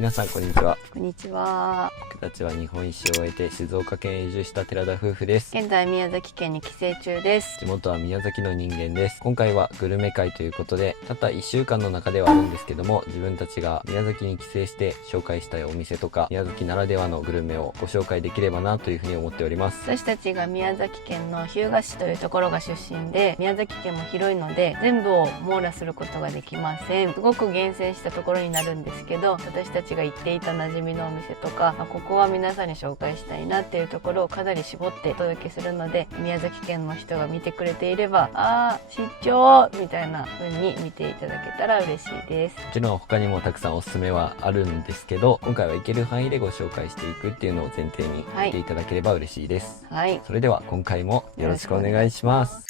皆さんこんにちは。こんにちは。僕たちは日本一周を終えて静岡県へ移住した寺田夫婦です。現在宮崎県に帰省中です。地元は宮崎の人間です。今回はグルメ会ということで、たった1週間の中ではあるんですけども、自分たちが宮崎に帰省して紹介したいお店とか宮崎ならではのグルメをご紹介できればなというふうに思っております。私たちが宮崎県の日向市というところが出身で、宮崎県も広いので全部を網羅することができません。すごく厳選したところになるんですけど、私たちが行っていた馴染みのお店とか、ここは皆さんに紹介したいなっていうところをかなり絞ってお届けするので、宮崎県の人が見てくれていれば出張みたいな風に見ていただけたら嬉しいです。もちろん他にもたくさんおすすめはあるんですけど、今回は行ける範囲でご紹介していくっていうのを前提に見ていただければ嬉しいです。はい、それでは今回もよろしくお願いします。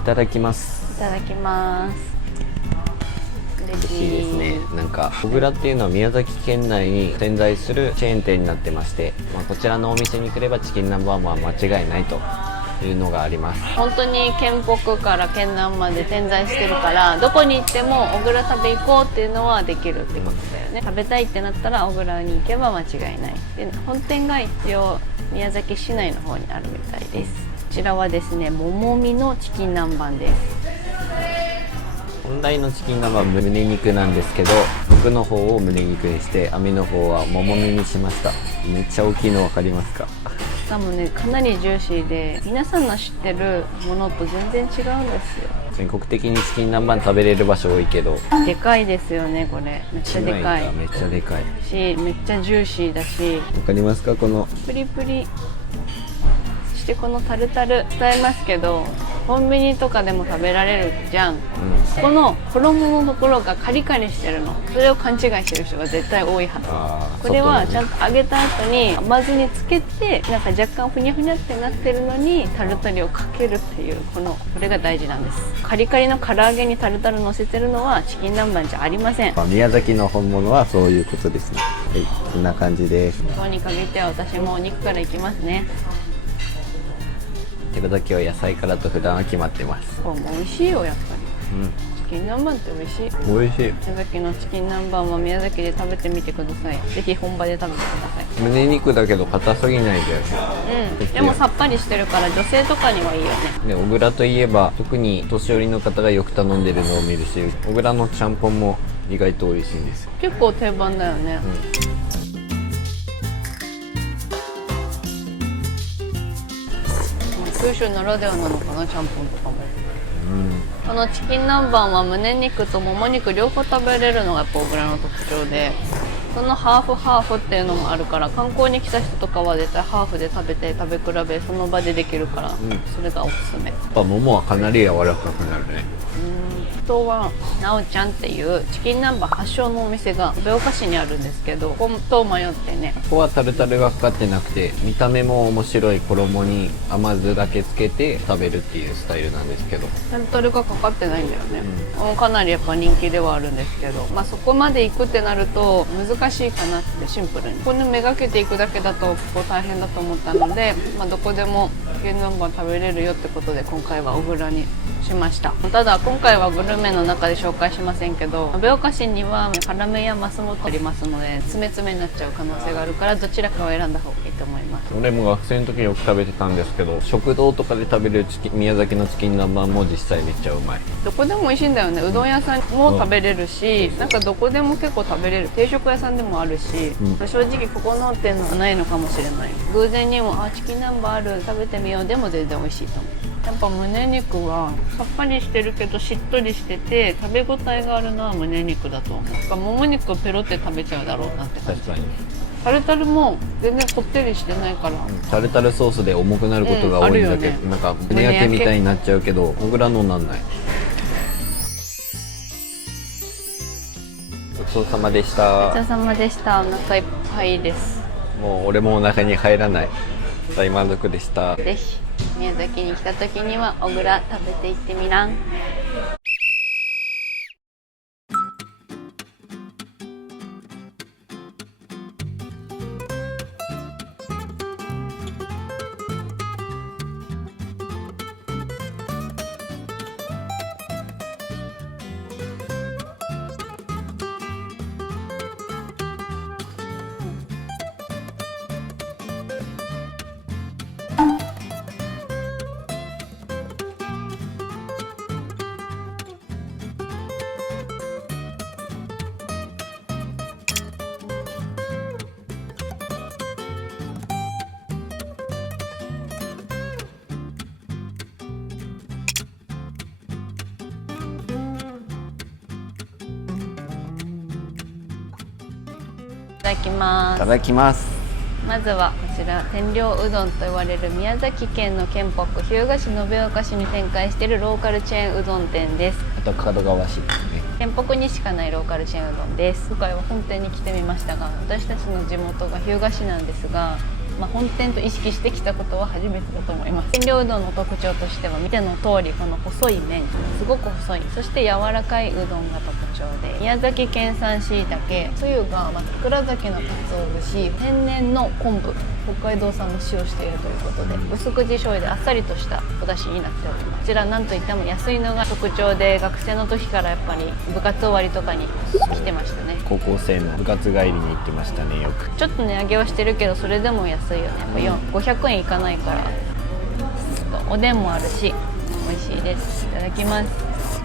いただきます。いただきます。嬉しいいいですね。なんか小倉っていうのは宮崎県内に点在するチェーン店になってまして、こちらのお店に来ればチキン南蛮は間違いないというのがあります。本当に県北から県南まで点在してるから、どこに行っても小倉食べ行こうっていうのはできるってことだよね。食べたいってなったら小倉に行けば間違いない。で、本店が一応宮崎市内の方にあるみたいです。こちらはですね、ももみのチキン南蛮です。本来のチキン南蛮は胸肉なんですけど、僕の方を胸肉にして網の方はももみにしました。めっちゃ大きいの分かりますか？しかもね、かなりジューシーで、皆さんの知ってるものと全然違うんですよ。全国的にチキン南蛮食べれる場所多いけど、でかいですよね。これめっちゃでかいめっちゃでかいし、めっちゃジューシーだし、分かりますか？このプリプリして、このタルタル伝えますけど、コンビニとかでも食べられるじゃん、この衣のところがカリカリしてるの。それを勘違いしてる人が絶対多いはず。これはちゃんと揚げた後に甘酢につけて、なんか若干ふにゃふにゃってなってるのにタルタルをかけるっていう、これが大事なんです。カリカリの唐揚げにタルタル乗せてるのはチキン南蛮じゃありません。宮崎の本物はそういうことですね。はい、こんな感じです。今日に限っては私もお肉からいきますね。寺田家は野菜からと普段は決まってます。これも美味しいよ、やっぱり。チキン南蛮って美味しい。美味しい。宮崎のチキン南蛮は宮崎で食べてみてください。ぜひ本場で食べてください。胸肉だけど硬すぎないで。でもさっぱりしてるから女性とかにはいいよね。で、小倉といえば特に年寄りの方がよく頼んでるのを見るし、小倉のちゃんぽんも意外と美味しいんですよ。結構定番だよね。九州ならではなのかな、ちゃんぽんとかも。このチキン南蛮は胸肉ともも肉両方食べれるのがやっぱ小倉の特徴で、そのハーフハーフっていうのもあるから、観光に来た人とかは絶対ハーフで食べて食べ比べその場でできるから、それがおすすめ。やっぱ桃はかなり柔らかくなるね。あとはなおちゃんっていうチキン南蛮発祥のお店が延岡市にあるんですけど、ここと迷ってね。ここはタルタルがかかってなくて、見た目も面白い衣に甘酢だけつけて食べるっていうスタイルなんですけど、タルタルがかかってないんだよね。かなりやっぱ人気ではあるんですけど、そこまで行くってなると難しいかなって、シンプルにここにめがけていくだけだと結構大変だと思ったので、どこでもチキン南蛮食べれるよってことで今回は小倉にしました。ただ今回はグルメの中で紹介しませんけど、延岡市には辛めやマスもありますので、詰め詰めになっちゃう可能性があるから、どちらかを選んだ方がいいと思います。俺も学生の時よく食べてたんですけど、食堂とかで食べる宮崎のチキン南蛮も実際めっちゃうまい。どこでも美味しいんだよね。うどん屋さんも食べれるし、なんかどこでも結構食べれる。定食屋さんでもあるし、正直ここの店のはないのかもしれない。偶然にもチキン南蛮ある、食べてみようでも全然美味しいと思う。やっぱ胸肉はさっぱりしてるけどしっとりしてて、食べ応えがあるのは胸肉だと思う。もも肉をペロって食べちゃうだろうなって感じ。確かにタルタルも全然こってりしてないから、タルタルソースで重くなることが多いんだけど、あるよねなんか胸焼けみたいになっちゃうけど、小倉のなんない。ごちそうさまでしごちた。そうさまでした。お腹いっぱいです。もう俺もお腹に入らない。大満足でした。ぜひ宮崎に来た時には小倉食べていってみらん。いただきます。いただきます。まずはこちら天領うどんと言われる宮崎県の県北日向市延岡市に展開しているローカルチェーンうどん店です。あと門川市ですね。県北にしかないローカルチェーンうどんです。今回は本店に来てみましたが、私たちの地元が日向市なんですが、本店と意識してきたことは初めてだと思います。天領うどんの特徴としては見ての通りこの細い麺、すごく細い、そして柔らかいうどんが特徴で、宮崎県産しいたけ、つゆが桜崎の鰹節、天然の昆布、北海道産も使用しているということで、薄口醤油であっさりとしたお出汁になっております。こちらなんといっても安いのが特徴で、学生の時からやっぱり部活終わりとかに来てましたね。高校生の部活帰りに行ってましたね、よく。ちょっと値上げはしてるけど、それでも安いよね。やっぱ500円いかないから。おでんもあるし美味しいです。いただきます。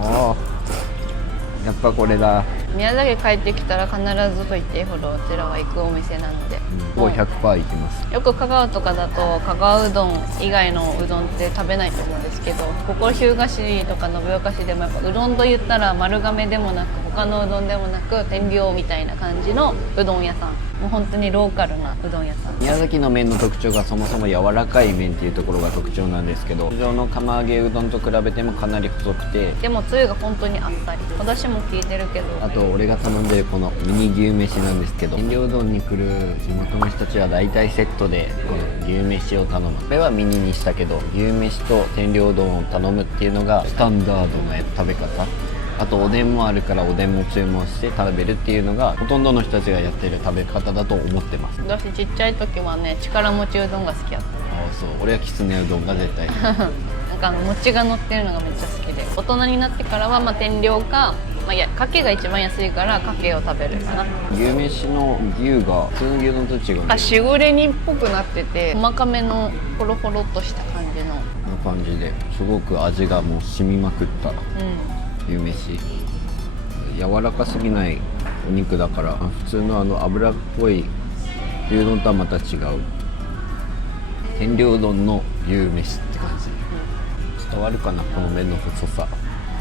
ああ、やっぱこれだ。宮崎帰ってきたら必ずと言っていいほどこちらは行くお店なので、もう 100% 行きます。よく香川とかだと香川うどん以外のうどんって食べないと思うんですけど、ここ日向市とか延岡市でもやっぱうどんと言ったら丸亀でもなく他のうどんでもなく天領みたいな感じのうどん屋さん、もう本当にローカルなうどん屋さん。宮崎の麺の特徴がそもそも柔らかい麺っていうところが特徴なんですけど、通常の釜揚げうどんと比べてもかなり細くて、でもつゆが本当にあっさり、お出汁も効いてるけど、あと俺が頼んでるこのミニ牛飯なんですけど、天領うどんに来る地元の人たちは大体セットでこの牛飯を頼む。これはミニにしたけど、牛飯と天領うどんを頼むっていうのがスタンダードな食べ方。あとおでんもあるからおでんも注文して食べるっていうのがほとんどの人たちがやってる食べ方だと思ってます。私ちっちゃい時はね、力持ちうどんが好きやった。ああ、そう、俺はきつねうどんが絶対なんか餅が乗ってるのがめっちゃ好きで、大人になってからは天領か、いやかけが一番安いからかけを食べるかな。牛飯の牛が普通の牛丼と違うしぐれ煮っぽくなってて、細かめのホロホロっとした感じの感じですごく味がもう染みまくった牛飯。柔らかすぎないお肉だから、普通の脂っぽい牛丼とはまた違う天領うどんの牛飯って感じ、伝わるかな、この麺の細さ。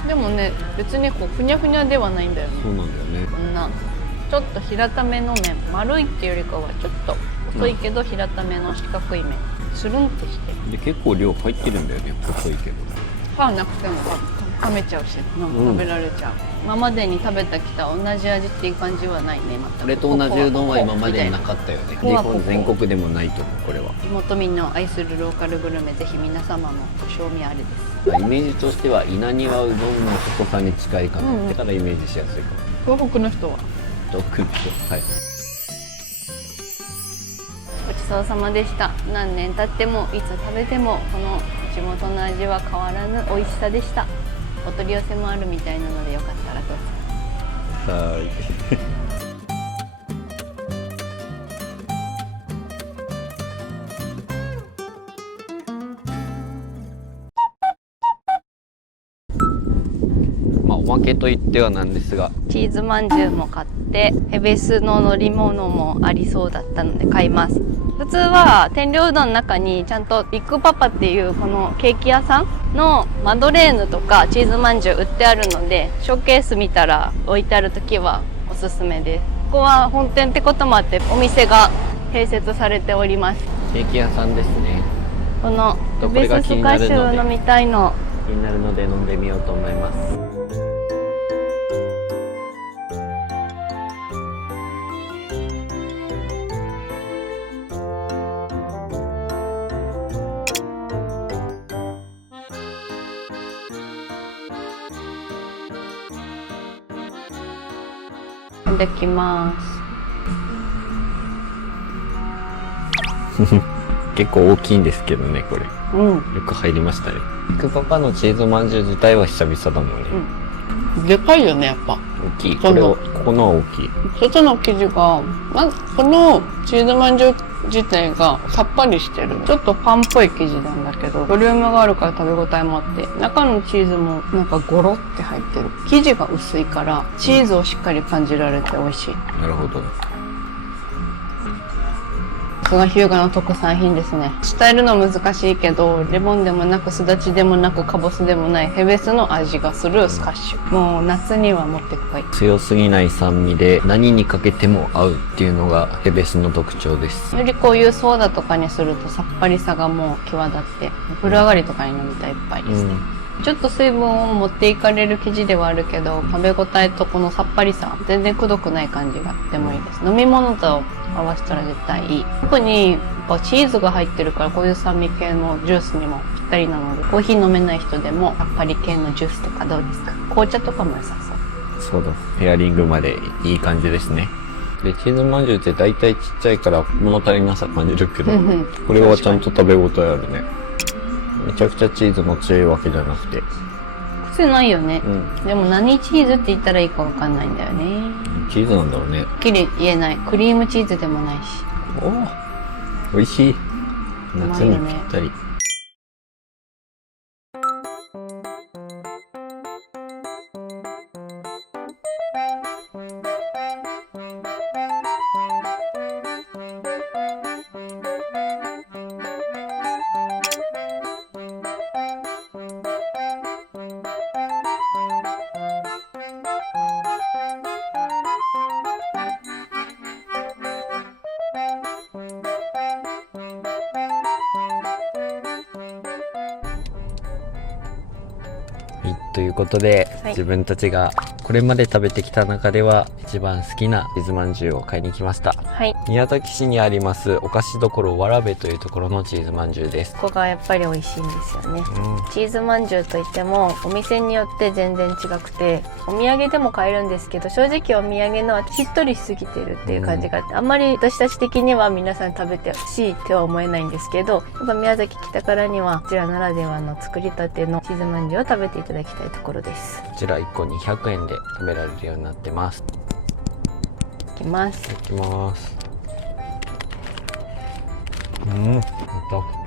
でもね、別にこうふにゃふにゃではないんだよね。そうなんだよね。こんなちょっと平ための麺、丸いっていうよりかはちょっと細いけど平ための四角い麺、つるんってして、で結構量入ってるんだよね、細いけど。パンなくても噛めちゃうし、食べられちゃう。今までに食べてきた同じ味っていう感じはないね。これと同じうどんは今までなかったよね。日本全国でもないと思う、これは。地元民の愛するローカルグルメ、ぜひ皆様もご賞味あれです。イメージとしては稲庭うどんの細さに近いかなってからイメージしやすいかも。東北の人は東北の人、はい。ごちそうさまでした。何年経ってもいつ食べてもこの地元の味は変わらぬ美味しさでした。お取り寄せもあるみたいなのでよかったらどうぞ。はい。おまけといってはなんですが、チーズまんじゅうも買って、ヘベスの乗り物もありそうだったので買います。普通は天領うどんの中にちゃんとビッグパパっていうこのケーキ屋さんのマドレーヌとかチーズまんじゅう売ってあるので、ショーケース見たら置いてある時はおすすめです。こは本店ってこともあってお店が併設されております。ケーキ屋さんですね。このこれがベススカシュ飲みたいの。気になるので飲んでみようと思います。できます。結構大きいんですけどね、これ。うん。よく入りましたね。クパパのチーズまんじゅう自体は久々だもんね。うん。でかいよね、やっぱ。大きい。これを、ここのは大きい。外の生地が、このチーズまんじゅう自体がさっぱりしてる。ちょっとパンっぽい生地なんだけど、ボリュームがあるから食べ応えもあって、中のチーズもなんかゴロって入ってる。生地が薄いから、チーズをしっかり感じられて美味しい。なるほど。さすが日向の特産品ですね。伝えるの難しいけど、レモンでもなくすだちでもなくカボスでもないヘベスの味がするスカッシュ。もう夏にはもってこい。強すぎない酸味で何にかけても合うっていうのがヘベスの特徴です。よりこういうソーダとかにするとさっぱりさがもう際立って、風呂上がりとかに飲みたいっぱいですね。ちょっと水分を持っていかれる生地ではあるけど、食べ応えとこのさっぱりさ、全然くどくない感じがとてもいいです。飲み物と合わせたら絶対いい。特にやっぱチーズが入ってるからこういう酸味系のジュースにもぴったりなので、コーヒー飲めない人でもさっぱり系のジュースとかどうですか？紅茶とかも良さそう。そうだ。ペアリングまでいい感じですね。で、チーズまんじゅうって大体ちっちゃいから物足りなさ感じるけど、これはちゃんと食べ応えあるね。めちゃくちゃチーズも強いわけじゃなくて。癖ないよね。うん。でも何チーズって言ったらいいかわかんないんだよね。チーズなんだろうね。はっきり言えない。クリームチーズでもないし。おー、美味しい。夏にぴったり。はい、ということで、はい自分たちがこれまで食べてきた中では一番好きなチーズまんじゅうを買いに来ました。はい。宮崎市にありますお菓子処わらべというところのチーズまんじゅうです。ここがやっぱり美味しいんですよね。うん。チーズまんじゅうといってもお店によって全然違くて、お土産でも買えるんですけど、正直お土産のはしっとりしすぎてるっていう感じがあって、あんまり私たち的には皆さん食べてほしいっては思えないんですけど、やっぱ宮崎来たからにはこちらならではの作りたてのチーズまんじゅうを食べていただきたいところです。こちら1個200円で食べられるようになってます。いきます。いただきます。めちゃく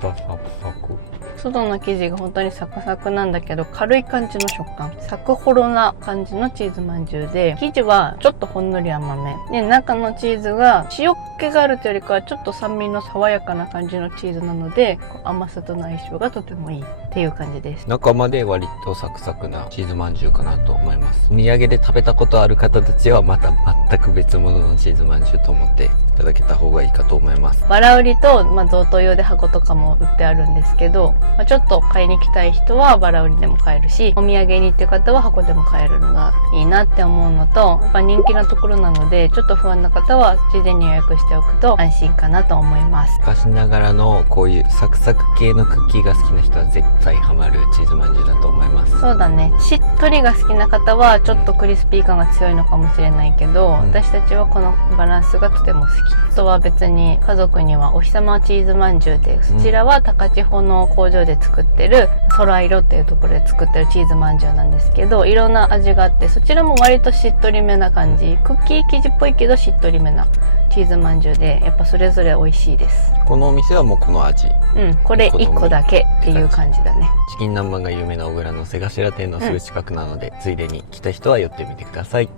ちゃサクサク。外の生地が本当にサクサクなんだけど、軽い感じの食感。サクホロな感じのチーズまんじゅうで、生地はちょっとほんのり甘め。で、中のチーズが塩気があるというよりかはちょっと酸味の爽やかな感じのチーズなので、甘さとの相性がとてもいいっていう感じです。中まで割とサクサクなチーズまんじゅうかなと思います。お土産で食べたことある方たちはまた全く別物のチーズまんじゅうと思っていただけた方がいいかと思います。バラ売りと、贈答用で箱とかも売ってあるんですけど、ちょっと買いに来たい人はバラ売りでも買えるし、お土産にっていう方は箱でも買えるのがいいなって思うのと、やっぱ人気なところなので、ちょっと不安な方は事前に予約しておくと安心かなと思います。昔ながらのこういうサクサク系のクッキーが好きな人は絶対ハマるチーズまんじゅうだと思います。そうだね。しっとりが好きな方はちょっとクリスピー感が強いのかもしれないけど、私たちはこのバランスがとても好き。あとは別に家族にはお日様チーズまんじゅうで、そちらは高千穂の工場で作ってる空色っていうところで作ってるチーズまんじゅうなんですけど、いろんな味があって、そちらも割としっとりめな感じ。クッキー生地っぽいけどしっとりめなチーズまんじゅうで、やっぱそれぞれ美味しいです。このお店はもうこの味。これ1個だけっていう感じだね。チキン南蛮が有名な小倉の瀬頭店のすぐ近くなので、ついでに来た人は寄ってみてください。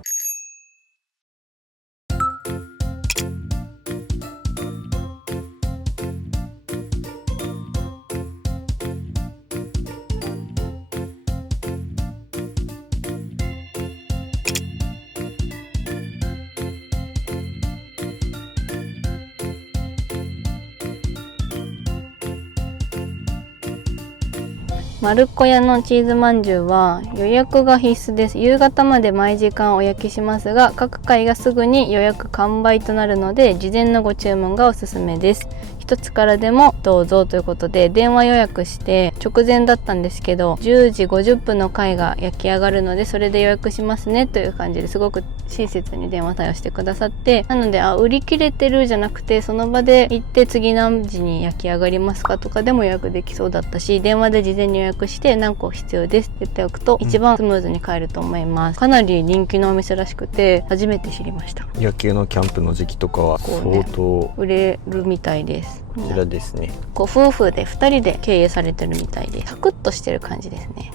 丸っこ屋のチーズまんじゅうは予約が必須です。夕方まで毎時間お焼きしますが、各回がすぐに予約完売となるので、事前のご注文がおすすめです。一つからでもどうぞということで、電話予約して直前だったんですけど、10時50分の回が焼き上がるので、それで予約しますねという感じですごく親切に電話対応してくださって、なので売り切れてるじゃなくて、その場で行って次何時に焼き上がりますかとかでも予約できそうだったし、電話で事前に予約して何個必要ですって言っておくと一番スムーズに買えると思います。かなり人気のお店らしくて初めて知りました。野球のキャンプの時期とかは相当売れるみたいです。こちらですね。ご夫婦で2人で経営されてるみたいで、サクッとしてる感じですね。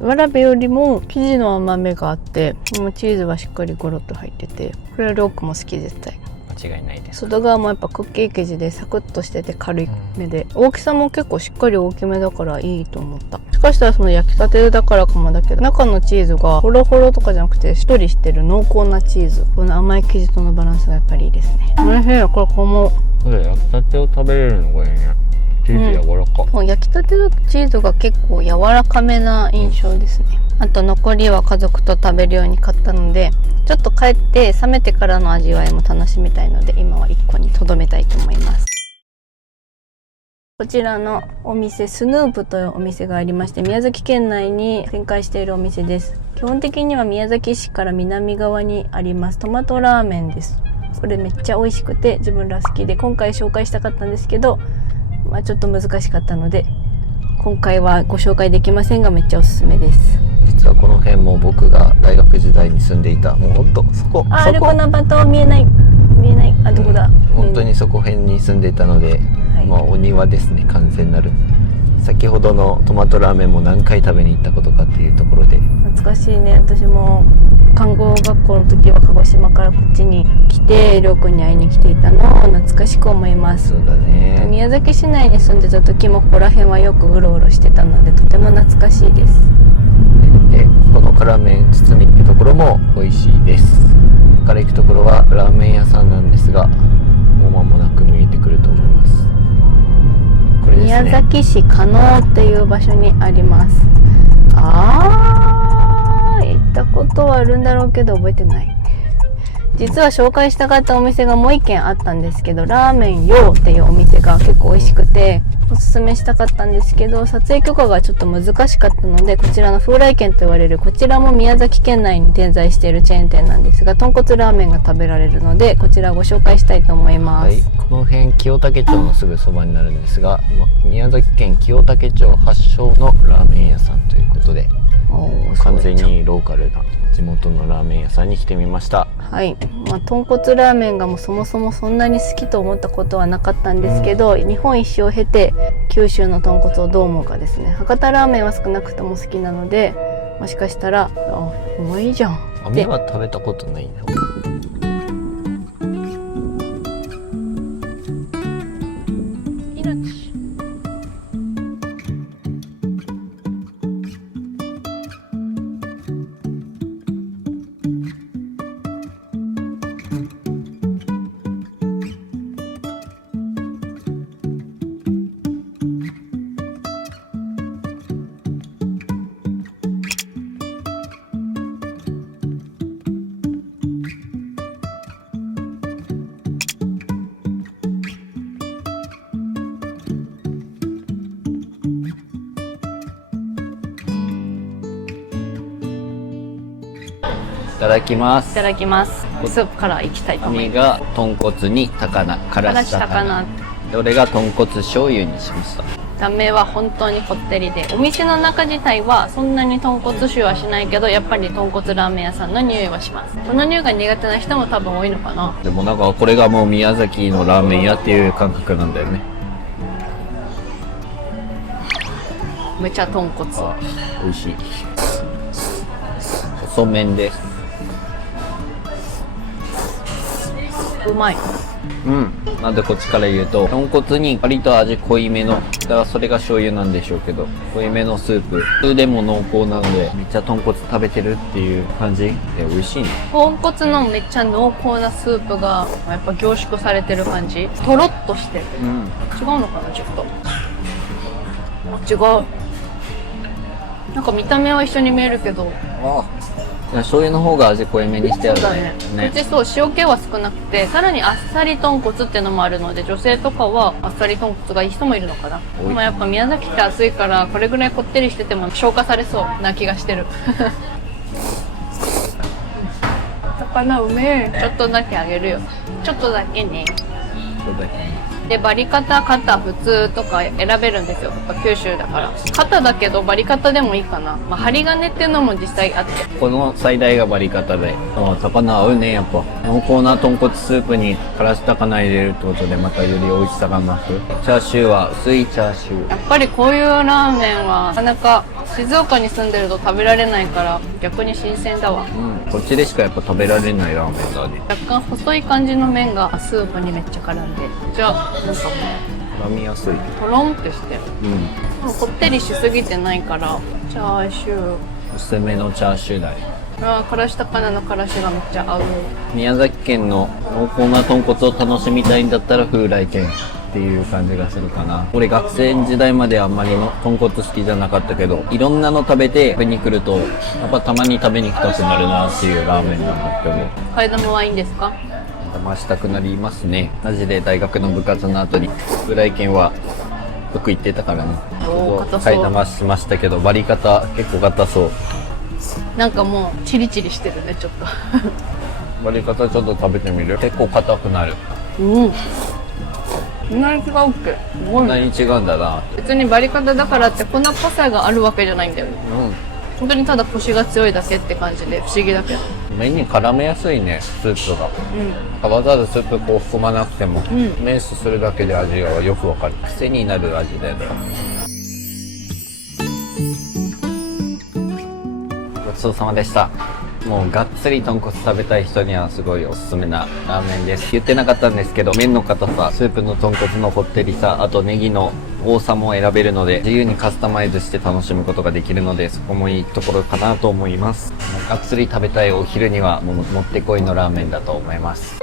わらびよりも生地の甘みがあって、でもチーズはしっかりゴロッと入ってて、これはロックも好き絶対。間違いないです。外側もやっぱクッキー生地でサクッとしてて軽いめで、大きさも結構しっかり大きめだからいいと思った。もしかしたらその焼きたてだからかもだけど、中のチーズがホロホロとかじゃなくてしっとりしてる濃厚なチーズ、この甘い生地とのバランスがやっぱりいいですね。おいしい。これもこれ焼きたてを食べれるのがいいね。チーズ柔らか。焼きたてのチーズが結構柔らかめな印象ですね。あと残りは家族と食べるように買ったので、ちょっと帰って冷めてからの味わいも楽しみたいので、今は1個に留めたいと思います。こちらのお店、スヌープというお店がありまして、宮崎県内に展開しているお店です。基本的には宮崎市から南側にありますトマトラーメンです。これめっちゃ美味しくて自分ら好きで、今回紹介したかったんですけど、ちょっと難しかったので今回はご紹介できませんが、めっちゃおすすめです。実はこの辺も僕が大学時代に住んでいた、もうほんとそこアルコナバト見えないどこだ、本当にそこ辺に住んでいたので、お庭ですね、完全なる。先ほどのトマトラーメンも何回食べに行ったことかっていうところで、懐かしいね。私も看護学校の時は鹿児島からこっちに来て、りょうくんに会いに来ていたのを懐かしく思います。そうだね。宮崎市内に住んでた時もここら辺はよくうろうろしてたので、とても懐かしいです。でこの辛麺包みってところも美味しいです。から行くところはラーメン屋さんなんですが、もう間もなく見えてくると思います。これですね、宮崎市加納っていう場所にあります。行ったことはあるんだろうけど覚えてない。実は紹介したかったお店がもう一軒あったんですけど、ラーメンようっていうお店が結構美味しくておすすめしたかったんですけど、撮影許可がちょっと難しかったので、こちらの風来軒と言われる、こちらも宮崎県内に点在しているチェーン店なんですが、豚骨ラーメンが食べられるので、こちらをご紹介したいと思います。この辺清武町のすぐそばになるんですが、宮崎県清武町発祥のラーメン屋さんということで、完全にローカルな地元のラーメン屋さんに来てみました。はい、豚骨ラーメンがもうそもそもそんなに好きと思ったことはなかったんですけど、日本一周を経て九州の豚骨をどう思うかですね。博多ラーメンは少なくとも好きなので、もしかしたらもういいじゃん。網は食べたことないな。いただきます。いただきます。スープからいきたいと思い網ます。が豚骨に高菜、からし高菜。菜。で俺が豚骨醤油にしました。見た目は本当にこってりで、お店の中自体はそんなに豚骨臭はしないけど、やっぱり豚骨ラーメン屋さんの匂いはします。この匂いが苦手な人も多分多いのかな。でもなんかこれがもう宮崎のラーメン屋っていう感覚なんだよね。めちゃ豚骨。美味しい。細麺です。うまい。なんでこっちから言うと、豚骨に割と味濃いめの、だからそれが醤油なんでしょうけど、濃いめのスープ。普通でも濃厚なので、めっちゃ豚骨食べてるっていう感じで美味しいね。豚骨のめっちゃ濃厚なスープがやっぱ凝縮されてる感じ。とろっとしてる。違うのかなちょっと。違う。なんか見た目は一緒に見えるけど。醤油の方が味濃いめにしてあるそうだね。うちそう塩気は少なくて、さらにあっさり豚骨っていうのもあるので、女性とかはあっさり豚骨がいい人もいるのかな。でもやっぱ宮崎って暑いからこれぐらいこってりしてても消化されそうな気がしてる。魚うめえ。ちょっとだけあげるよ。ちょっとだけね。そうだね。で、バリカタ、肩、普通とか選べるんですよ。やっぱ九州だから。肩だけどバリカタでもいいかな。まあ、針金っていうのも実際あって。この最大がバリカタで、魚合うね、やっぱ。濃厚な豚骨スープにからし高菜入れるってことで、またより美味しさが増す。チャーシューは薄いチャーシュー。やっぱりこういうラーメンは、なかなか静岡に住んでると食べられないから、逆に新鮮だわ。こっちでしかやっぱ食べられないラーメンだね。若干細い感じの麺がスープにめっちゃ絡んで。じゃあ、なんかもう、絡みやすい。とろんってしてる。でもこってりしすぎてないから、チャーシュー。薄めのチャーシューだね。からし高菜のからしがめっちゃ合う。宮崎県の濃厚な豚骨を楽しみたいんだったら風来県っていう感じがするかな。俺学生時代まであんまりの豚骨好きじゃなかったけど、いろんなの食べて食べに来ると、やっぱたまに食べに来たくなるなっていうラーメンだなって思う。替え玉はいいんですか？騙したくなりますね。マジで大学の部活の後に風来県はよく行ってたからね。硬そう。替え玉しましたけど、割り方結構硬そう。なんかもうチリチリしてるねちょっと。割り方ちょっと食べてみる？結構硬くなる。こんなに違うっけ？すごいね。何違うんだな。別にバリカタだからって粉っぽさがあるわけじゃないんだよね。本当にただコシが強いだけって感じで不思議だけど。麺に絡めやすいね、スープが。わざわざスープこう含まなくても、麺すするだけで味がよくわかる。癖になる味だよね。ごちそうさまでした。もうがっつり豚骨食べたい人にはすごいおすすめなラーメンです。言ってなかったんですけど、麺の硬さ、スープの豚骨のこってりさ、あとネギの多さも選べるので、自由にカスタマイズして楽しむことができるので、そこもいいところかなと思います。がっつり食べたいお昼にはもってこいのラーメンだと思います。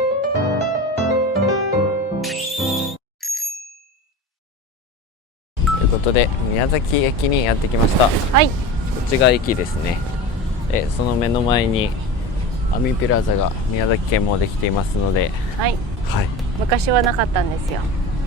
ということで、宮崎駅にやってきました。はい。こっちが駅ですね。その目の前にアミプラザが宮崎県もできていますので、はい。はい、昔はなかったんですよ。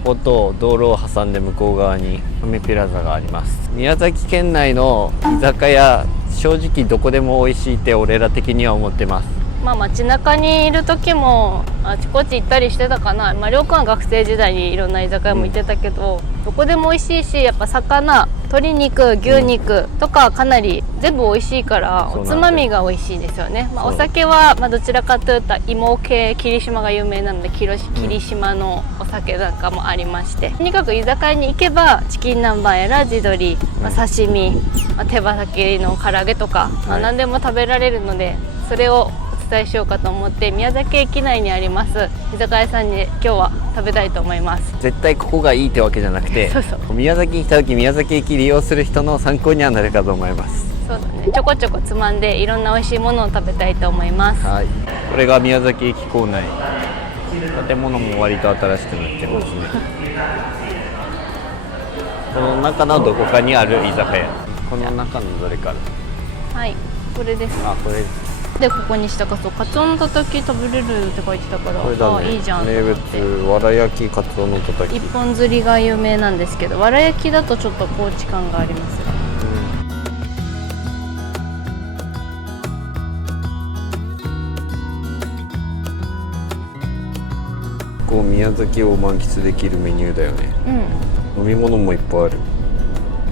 ここと道路を挟んで向こう側にアミプラザがあります。宮崎県内の居酒屋、正直どこでも美味しいって俺ら的には思ってます。まあ街中にいる時もあちこち行ったりしてたかな。まありょうくんは学生時代にいろんな居酒屋も行ってたけど、どこでも美味しいし、やっぱ魚、鶏肉、牛肉とかかなり全部美味しいから、おつまみが美味しいですよね。まあお酒はまあどちらかというと芋系、霧島が有名なので霧島のお酒なんかもありまして、とにかく居酒屋に行けばチキン南蛮やら地鶏、まあ、刺身、まあ、手羽先の唐揚げとか、まあ、何でも食べられるので、それをお伝えしようかと思って宮崎駅内にあります居酒屋さんに今日は食べたいと思います。絶対ここがいいってわけじゃなくて、宮崎に来た時宮崎駅利用する人の参考にはなるかと思います。そうだね、ちょこちょこつまんでいろんな美味しいものを食べたいと思います。はい、これが宮崎駅構内。建物も割と新しくなってますね。この中のどこかにある居酒屋。この中のどれか。はい、これです。あ、これです。でここにしたか、そう、カツオのたたき食べれるって書いてたから、これだね、あいいじゃんと名思って。物わら焼きカツオのたたき。一本釣りが有名なんですけど、わら焼きだとちょっと高知感がありますよね。こう宮崎を満喫できるメニューだよね。飲み物もいっぱいある。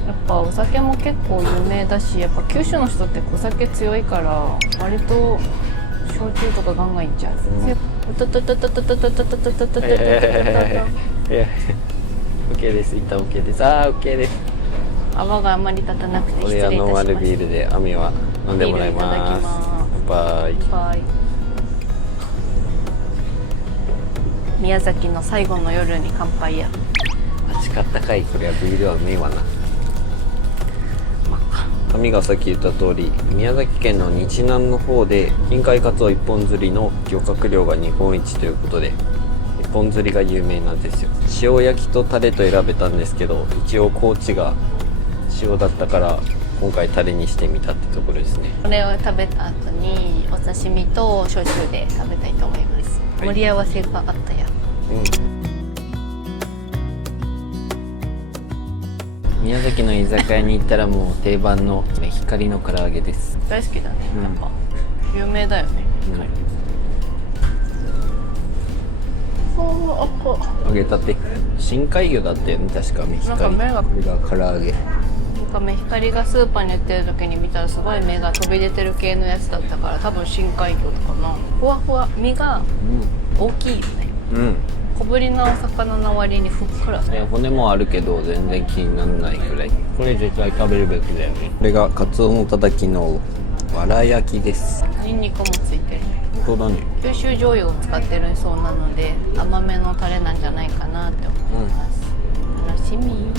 やっぱお酒も結構有名だし、やっぱ九州の人ってお酒強いから割と焼酎とかガンガンいっちゃう。OK です。一旦 OK です。OK です。泡があんまり立たなくて失礼いたしました。ノンアルビールでアミは飲んでもらいます。ビールいただきます。バイ。バイ。宮崎の最後の夜に乾杯や。あちかったかい。これはビールはうめえわな。神がさっき言った通り、宮崎県の日南の方で近海カツオ一本釣りの漁獲量が日本一ということで、一本釣りが有名なんですよ。塩焼きとタレと選べたんですけど、一応高知が塩だったから今回タレにしてみたってところですね。これを食べた後にお刺身と焼酎で食べたいと思います、はい、盛り合わせがあったや。宮崎の居酒屋に行ったらもう定番の光の唐揚げです。大好きだね、やっぱ有名だよね。揚げたて深海魚だったよね、確かメヒカリ。なんか目がこれが唐揚げ。なんかメヒカリがスーパーに売ってる時に見たらすごい目が飛び出てる系のやつだったから、多分深海魚とかな。ふわふわ、身が大きいよね。小ぶりなお魚の割にふっくら。骨もあるけど全然気にならないくらい。これ絶対食べるべきだよね。これがカツオのたたきのわら焼きです。ニンニクもついてる。そうだね。九州醤油を使ってるそうなので甘めのタレなんじゃないかなって思います、楽しみ。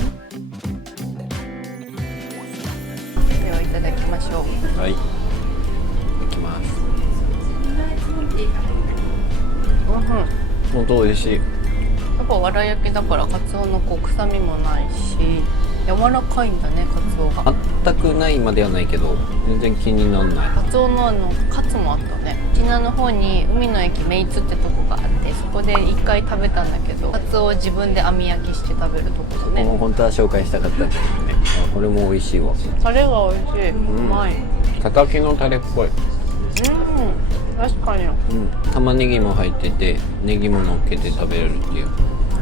ではいただきましょう。はい、いきます。本当美味しい。やっぱわら焼きだからカツオの臭みもないし柔らかいんだね、カツオが。あったくないまではないけど全然気にならない。カツオのカツもあったね。沖縄の方に海の駅目津ってとこがあって、そこで1回食べたんだけど、カツオを自分で網焼きして食べるとこだね。もう本当は紹介したかったんだけどね。これも美味しいわ。タレが美味しい、うまい。たたきのタレっぽい。確かに。玉ねぎも入っててネギも乗っけて食べれるっていう。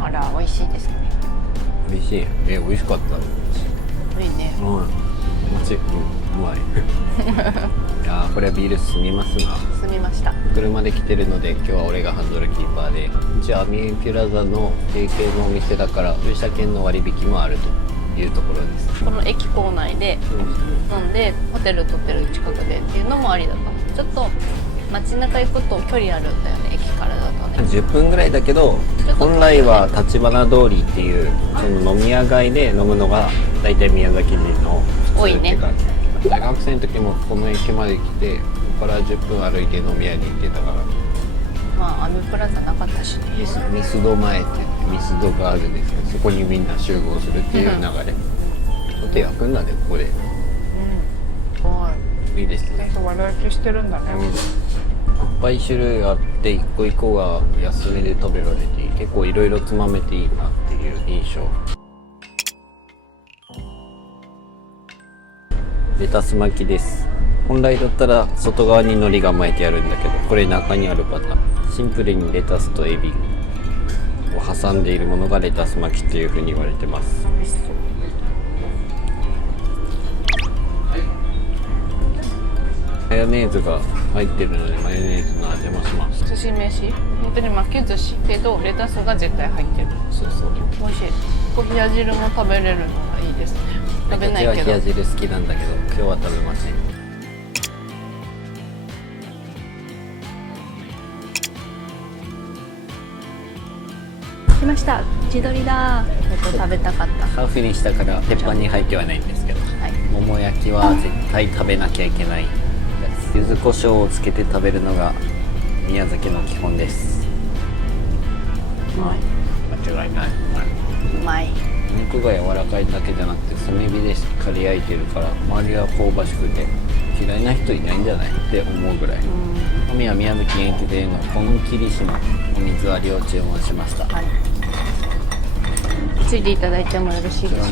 あら美味しいですね。美味しい。美味しかった。いいね。うまい。いやーこれはビール進みますな。進みました。車で来てるので今日は俺がハンドルキーパーで、うちはアミュープラザの提携のお店だから駐車券の割引もあるというところです。この駅構内で飲んでホテル取ってる近くでっていうのもありだと思う。ちょっと街中行くと距離あるんだよね、駅からだとね。10分ぐらいだけど、本来は立花通りっていうその飲み屋街で飲むのが大体宮崎人の普通って感じ。大学生の時もこの駅まで来て、ここから10分歩いて飲み屋に行ってたから。まあアミュプラザなかったしね。ミスド前って言ってミスドがあるんですけど、そこにみんな集合するっていう流れ。ちょっと焼くんだね、ここで。すごい。いいですね。ちゃんと割り焼きしてるんだね。いっぱい種類あって一個一個が安めで食べられて、結構いろいろつまめていいなっていう印象。レタス巻きです。本来だったら外側に海苔が巻いてあるんだけど、これ中にあるパターン。シンプルにレタスとエビを挟んでいるものがレタス巻きっていう風に言われてます。マヨネーズが入ってるのでマヨネーズの味もします。寿司飯、本当に巻き寿司けどレタスが絶対入ってる。そうそう。美味しい。こう冷や汁も食べれるのがいいですね。食べないけど。私は冷や汁好きなんだけど今日は食べません。来ました。地鶏だ。食べたかった。ハーフにしたから鉄板に入ってはないんですけど、はい。桃焼きは絶対食べなきゃいけないやつ。柚子胡椒をつけて食べるのが宮崎の基本です。うまい。間違いない。うまい。肉が柔らかいだけじゃなくて炭火でしっかり焼いてるから周りは香ばしくて嫌いな人いないんじゃないって思うぐらい。神は宮崎元気での本霧島お水割りを注文しました。はい。ついていただいてもよろしいでしょうか。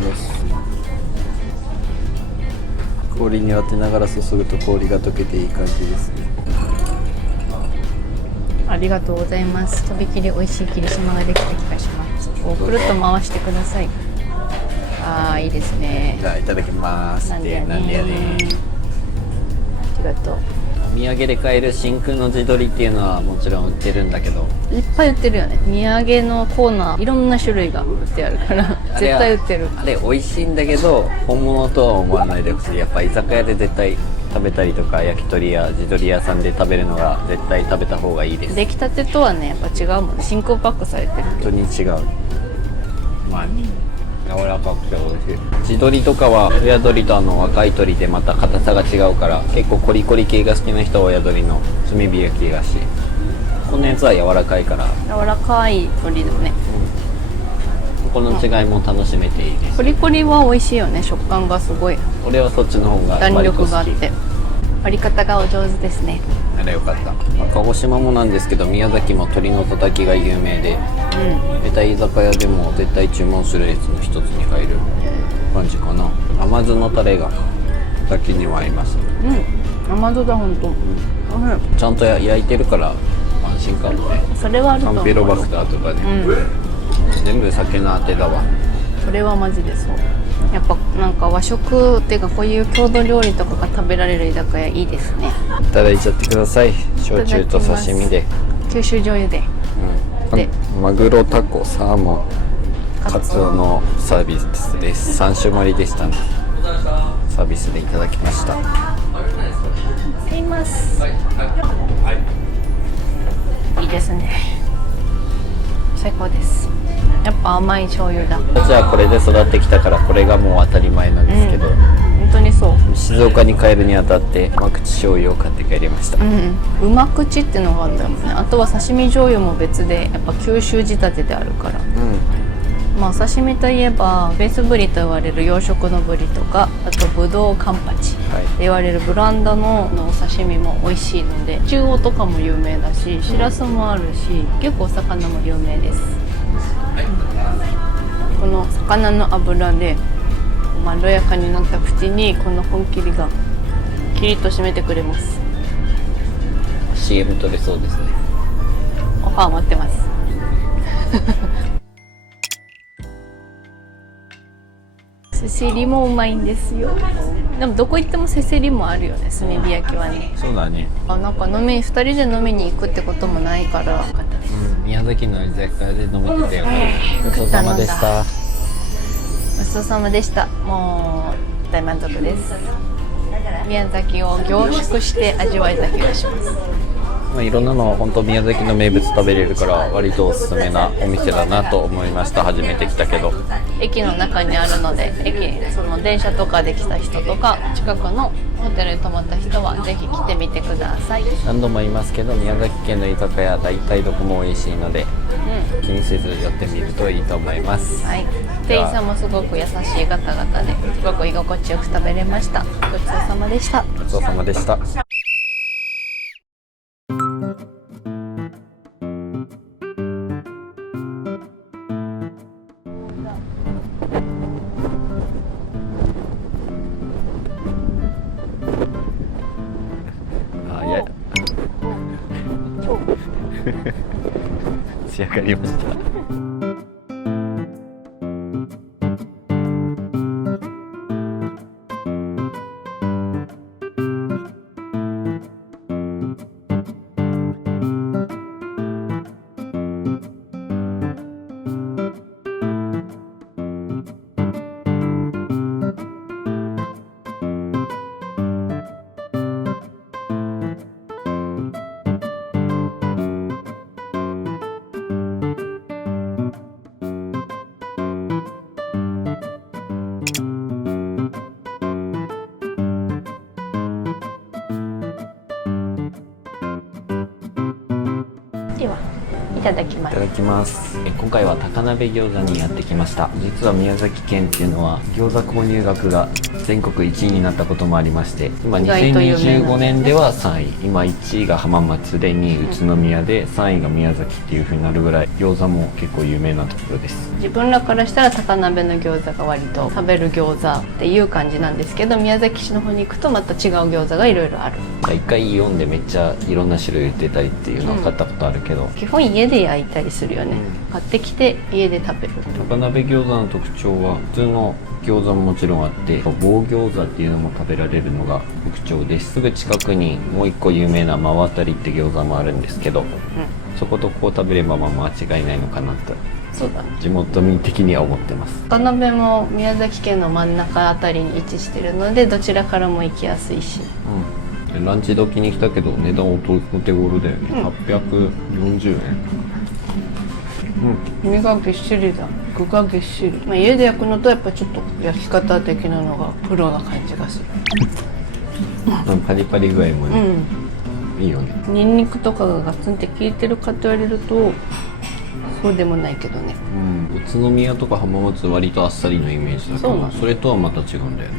氷に当てながら注ぐと氷が溶けていい感じですね。ありがとうございます。とびきり美味しい霧島ができた気がします。こうくるっと回してください。ああ、いいですね。じゃあいただきます。なんでやね。なんでやね。ありがとう。お土産で買える真空の地鶏っていうのはもちろん売ってるんだけど、いっぱい売ってるよね。土産のコーナーいろんな種類が売ってあるから絶対売ってる。あれ美味しいんだけど本物とは思わないでほしい。やっぱ居酒屋で絶対食べたりとか、焼き鳥や地鶏屋さんで食べるのが絶対食べた方がいいです。出来たてとはねやっぱ違うもんね。真空パックされてる。本当に違う。まあ柔らかくて美味しい。地鶏とかは親鶏と若い鶏でまた硬さが違うから、結構コリコリ系が好きな人は親鶏の炭火焼きがし、このやつは柔らかいから、柔らかい鶏だね。この違いも楽しめていいです。コリコリは美味しいよね。食感がすごい俺はそっちの方が弾力があっ割と好き。て割り方がお上手ですね。あれよかった。鹿児島もなんですけど、宮崎も鶏のたたきが有名で、大体居酒屋でも絶対注文するやつの一つに入る感じかな。甘酢のタレがたたきには合います。甘酢だほんと。ちゃんと焼いてるから安心感もね。それはあると思う。カンペロバクターとかね、全部酒のあてだわ。それはマジでそう。やっぱなんか和食っていうかこういう郷土料理とかが食べられる居酒屋いいですね。いただいちゃってください。焼酎と刺身で。九州醤油で。でマグロ、タコ、サーモン、カツオのサービスです。3種盛りでしたね。サービスでいただきました。すいます。いいですね。最高です。やっぱ甘い醤油だ。じゃあこれで育ってきたからこれがもう当たり前なんですけど、本当にそう。静岡に帰るにあたって甘口醤油を買って帰りました。うま口ってのがあるんだもんね。あとは刺身醤油も別でやっぱ九州仕立てであるから、まあお刺身といえばベースブリと言われる養殖のブリとか、あとブドウカンパチって言われるブランドのお刺身も美味しいので、中央とかも有名だし、しらすもあるし、結構お魚も有名です。この魚の脂でまろやかになった口にこの本切りがキリッと締めてくれます。 CM 撮れそうですね。オファー待ってますせせりもうまいんですよ。でもどこ行ってもせせりもあるよね、炭火焼きはね。そうだね。なんか2人で飲みに行くってこともないからよかったです。宮崎の居酒屋で飲めてたよね。ごちそうさまでした。ごちそうさまでした。もう大満足です。宮崎を凝縮して味わえた気がします。いろんなの本当宮崎の名物食べれるから割とおすすめなお店だなと思いました。初めて来たけど、駅の中にあるので、その電車とかで来た人とか近くのホテルに泊まった人はぜひ来てみてください。何度も言いますけど、宮崎県の居酒屋大体どこも美味しいので、気にせず寄ってみるといいと思います。はい、店員さんもすごく優しい方々ですごく居心地よく食べれました。ごちそうさまでした。ごちそうさまでした。仕上がりました。ではいただきます。いただきます。今回は高鍋餃子にやってきました。実は宮崎県っていうのは餃子購入額が全国1位になったこともありまして、今2025年では3位、今1位が浜松で2位宇都宮で3位が宮崎っていう風になるぐらい餃子も結構有名なところです。自分らからしたら高鍋の餃子が割と食べる餃子っていう感じなんですけど、宮崎市の方に行くとまた違う餃子がいろいろある。一回イオンでめっちゃいろんな種類売ってたりっていうのは買ったことあるけど、基本家で焼いたりするよね、買ってきて家で食べる。高鍋餃子の特徴は普通の餃子ももちろんあって、棒餃子っていうのも食べられるのが特徴です。すぐ近くにもう一個有名な真渡りって餃子もあるんですけど、そことこう食べれば間違いないのかなとそうだね。地元民的には思ってます。渡辺も宮崎県の真ん中あたりに位置してるのでどちらからも行きやすいし、うん、ランチ時に来たけど値段お手頃だよね、840円。身がぎっしりだ。具がぎっしり。まあ、家で焼くのとやっぱちょっと焼き方的なのがプロな感じがする。パリパリ具合もね、いいよね。ニンニクとかがガツンって効いてるかと言われるとそうでもないけどね。宇都宮とか浜松割とあっさりのイメージだけど、それとはまた違うんだよね。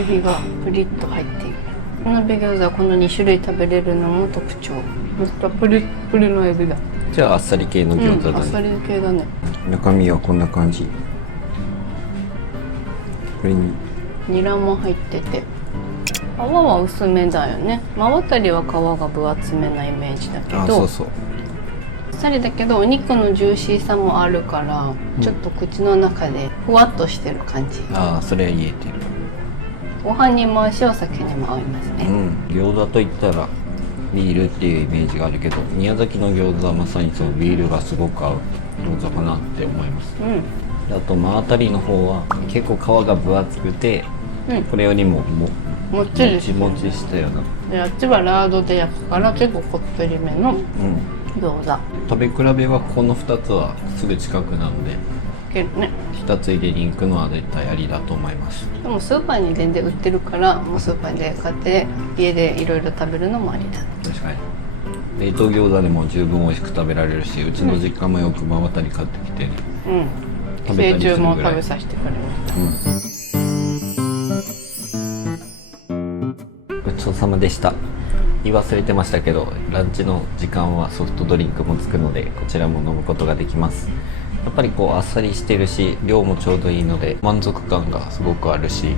エビがプリッと入っている。鍋餃子はこの2種類食べれるのも特徴。めっちゃプリップリのエビだ。じゃああっさり系の餃子だね、あっさり系だね。中身はこんな感じ。これにニラも入ってて、皮は薄めだよね。真渡りは皮が分厚めなイメージだけど、そうそう、あっさりだけどお肉のジューシーさもあるから、ちょっと口の中でふわっとしてる感じ。それは言えてる。ご飯にも合うしお酒にも合いますね。餃子といったらビールっていうイメージがあるけど、宮崎の餃子はまさにそのビールがすごく合う餃子かなって思います。であと真当たりの方は結構皮が分厚くて、これよりももっちりしてる。もちもちしたような。であっちはラードで焼くから結構こってりめの餃子。食べ比べはこの2つはすぐ近くなので、いけるね。2つ入れに行くのは絶対ありだと思います。でもスーパーに全然売ってるから、もうスーパーで買って家でいろいろ食べるのもありだ。確かに冷凍餃子でも十分美味しく食べられるし、うちの実家もよく真渡り買ってきて、寄生虫も食べさせてくれました。ごちそうさまでした。言い忘れてましたけど、ランチの時間はソフトドリンクもつくので、こちらも飲むことができます。やっぱりこうあっさりしてるし、量もちょうどいいので満足感がすごくあるし、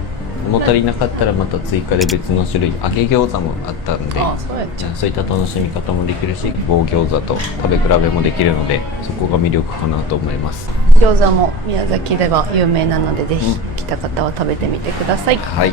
物足りなかったらまた追加で別の種類、揚げ餃子もあったんで、そういった楽しみ方もできるし、棒餃子と食べ比べもできるので、そこが魅力かなと思います。餃子も宮崎では有名なので、ぜひ来た方は食べてみてください。はい。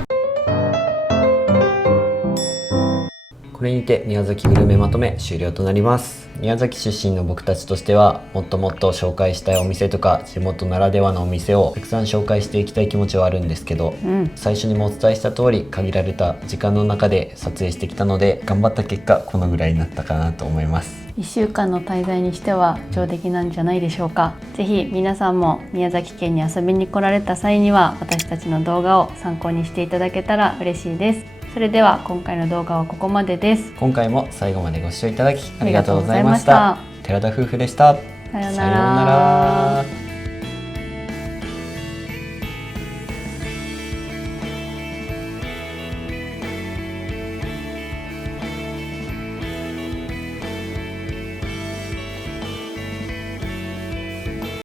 これにて宮崎グルメまとめ終了となります。宮崎出身の僕たちとしては、もっともっと紹介したいお店とか地元ならではのお店をたくさん紹介していきたい気持ちはあるんですけど、最初にもお伝えした通り限られた時間の中で撮影してきたので、頑張った結果このぐらいになったかなと思います。1週間の滞在にしては上出来なんじゃないでしょうか。ぜひ皆さんも宮崎県に遊びに来られた際には、私たちの動画を参考にしていただけたら嬉しいです。それでは今回の動画はここまでです。今回も最後までご視聴いただきありがとうございました。寺田夫婦でした。さようなら。さようなら。